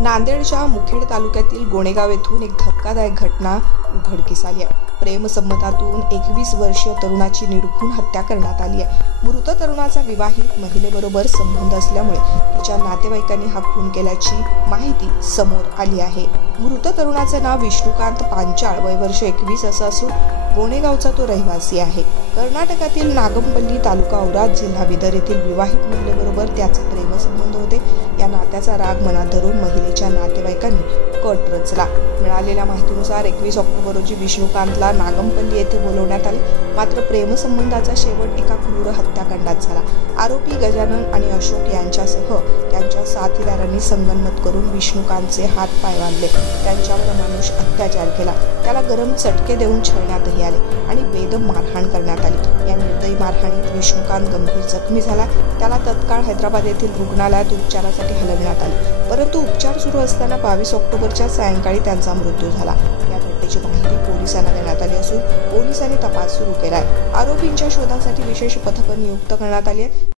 नांदेडच्या मुखेड तालुक्यातील गोणेगाव येथून एक धक्कादायक घटना उघडकीस आली आहे। प्रेमसंबंधातून 21 वर्षीय तरुणाची निर्घृण हत्या करण्यात आली आहे। मृत तरुणाचा विवाहित महिलेबरोबर संबंध असल्यामुळे तिच्या नातेवाईकांनी हा खून केल्याची माहिती समोर आली आहे। मृत तरुणाचे नाव विष्णुकांत पांचाळ, वय वर्ष 21 असं असून गोणेगावचा तो रहिवासी आहे। कर्नाटकातील नागमपल्ली, तालुका औराद, जिल्हा बिदर येथील विवाहित महिलेबरोबर त्याचे प्रेमसंबंध होते। या नात्याचा राग मनात धरून महिलेच्या नातेवाईकांनी कट रचला। मिळालेल्या माहितीनुसार 21 ऑक्टोबर रोजी विष्णुकांतला नागमपल्ली येथे बोलवण्यात आले, मात्र प्रेमसंबंधाचा शेवट एका क्रूर हत्याकांडात झाला। आरोपी गजानन आणि अशोक यांच्यासह त्यांच्या साथीदारांनी संगनमत करून विष्णुकांतचे हात पाय बांधले, त्यांच्यावर अमानुष अत्याचार केला, त्याला गरम चटके देऊन छळण्यातही आले आणि बेदम मारहाण करण्यात आली। या निर्दयी मारहाणीत विष्णुकांत गंभीर जखमी झाला, त्याला तत्काळ हैदराबाद येथील रुग्णालयात उपचारासाठी हलविण्यात आले, परंतु उपचार सुरू असताना 22 ऑक्टोबरच्या सायंकाळी त्यांचा मृत्यू झाला। या घटनेची माहिती पोलिसांना देण्यात आली असून पोलिसांनी तपास सुरू केला आहे। आरोपींच्या शोधासाठी विशेष पथकं नियुक्त करण्यात आली आहे।